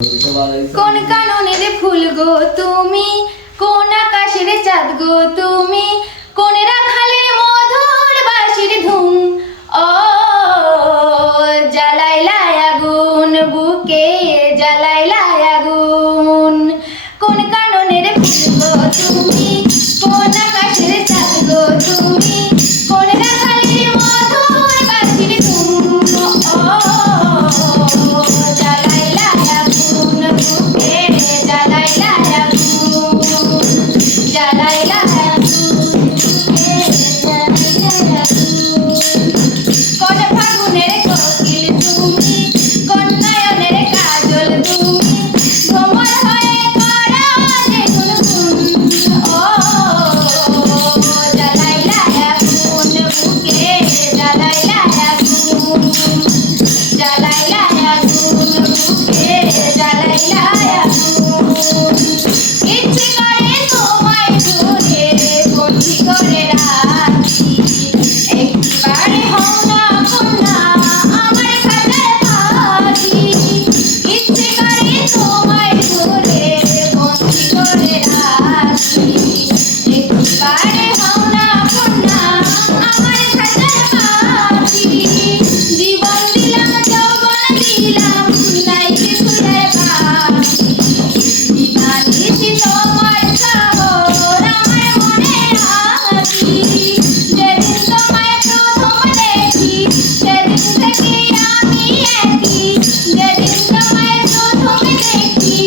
কোন কাননের ফুল গো তুমি, কোন আকাশের চাঁদ গো তুমি, কোন রাখালের মধুর বাঁশির ধুম। ও জ্বালাইলা আগুন বুকে, জ্বালাইলা আগুন। কোন কাননের ফুল গো তুমি, কোন আকাশের চাঁদ গো তুমি, কোন রাখালের মধুর বাঁশির ধুম। ও জ্বালাইলা আগুন বুকে, জ্বালাইলা আগুন, জ্বালাইলা আগুন বুকে, জ্বালাইলা আগুন। কোন ফাগুনের কোকিল তুমি, কোন নয়নের কাজল তুমি, ভ্রমর হয়ে করা যে গুনগুন। ও জ্বালাইলা আগুন বুকে, জ্বালাইলা আগুন, জ্বালাইলা আগুন বুকে, জ্বালাইলা আগুন। ইচ্ছে করে তোমায় ধরে বন্দি করে রাখি, একবারে হও না কন্যা আমার খাঁচার পাখি। ইচ্ছে করে তোমায় ধরে বন্দি করে রাখি, একবারে হও না কন্যা আমার খাঁচার পাখি। জীবন দিলাম যৌবন দিলাম নাই কিছুরে বাকি, দিবানিশি তোমার শহর আমার মনে আছি। যেদিন তোমায় প্রথম দেখি সেদিন থেকে আমি একই, যেদিন তোমায় প্রথম দেখি